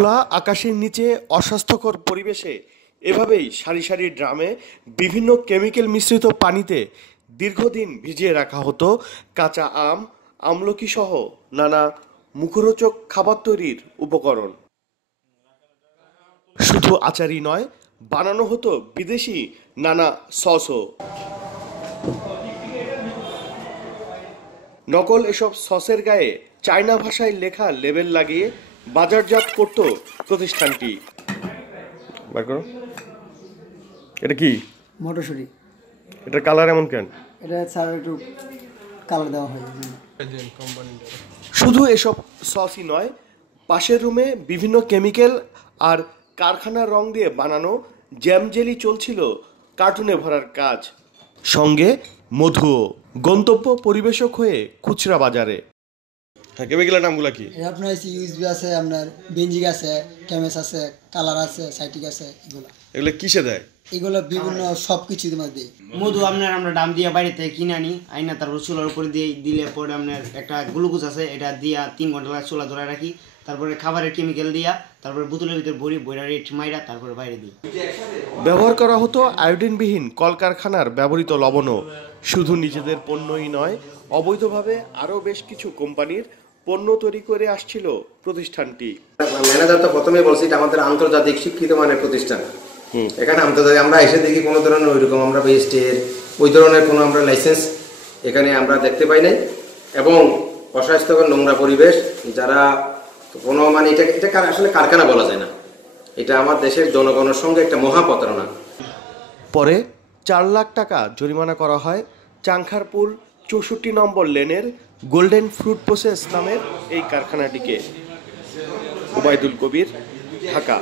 খোলা আকাশের নিচে অস্বাস্থ্যকর পরিবেশে এভাবেই সারি সারি ড্রামে বিভিন্ন কেমিক্যাল মিশ্রিত পানিতে দীর্ঘদিন ভিজিয়ে রাখা হতো কাঁচা আম, আমলকি সহ নানা মুখরোচক খাবার তৈরির উপকরণ। শুধু আচারই নয়, বানানো হতো বিদেশি নানা সসও। নকল এসব সসের গায়ে চায়না ভাষায় লেখা লেবেল লাগিয়ে বাজারজাত করত প্রতিষ্ঠানটি। এটা কি? মটরশুঁটি। এটার কালার এমন কেন? এটা স্যার একটু কালার দেওয়া হয়। শুধু এসব সসই নয়, পাশের রুমে বিভিন্ন কেমিক্যাল আর কারখানার রং দিয়ে বানানো জ্যাম জেলি চলছিল কার্টুনে ভরার কাজ, সঙ্গে মধুও। গন্তব্য পরিবেশক হয়ে খুচরা বাজারে। হ্যাঁ, কেমিক্যালের নামগুলো কি? আপনার ইউএসবি আছে, আপনার বেঞ্জিক আছে, কেমেস আছে, কালার আছে, সাইটিক আছে। এগুলো কিসে দেয়? এগুলো বিভিন্ন সব কিছুর মধ্যে। মধু আমরা দাম দিয়ে বাইরে থেকে কিনে আনি, আইনা তারপর চুলার উপরে দিয়ে দিলে পরে আপনার একটা গ্লুকোজ আছে, এটা দিয়া 3 ঘন্টা চুলা ধরে রাখি, তারপরে খাবারের কেমিক্যাল দিয়া, তারপরে বোতলের ভিতরে ভরি বইরা রেট মাইরা তারপরে বাইরে দিই। ব্যবহার করা হতো আয়োডিনবিহীন কলকারখানার ব্যবহৃত লবণও। শুধু নিজেদের পণ্যই নয়, অবৈধভাবে আরও বেশ কিছু কোম্পানির পণ্য তৈরি করে আসছিল প্রতিষ্ঠানটি। ম্যানেজার তো প্রথমেই বলছি এটা আমাদের আন্তর্জাতিক শিক্ষিত মানের প্রতিষ্ঠান। এখানে আন্তর্জাতিক আমরা এসে দেখি কোনো ধরনের ওইরকম আমরা বেস্টের ওই ধরনের কোনো আমরা লাইসেন্স এখানে আমরা দেখতে পাই নাই, এবং অস্বাস্থ্যকর নোংরা পরিবেশ, যারা কোনো মানে এটা আসলে কারখানা বলা যায় না, এটা আমার দেশের জনগণের সঙ্গে একটা মহা প্রতারণা। পরে 4 লাখ টাকা জরিমানা করা হয় চাংখারপুল 64 নম্বর লেনের গোল্ডেন ফ্রুট প্রসেস নামের এই কারখানাটিকে। ওবায়দুল কবির, ঢাকা।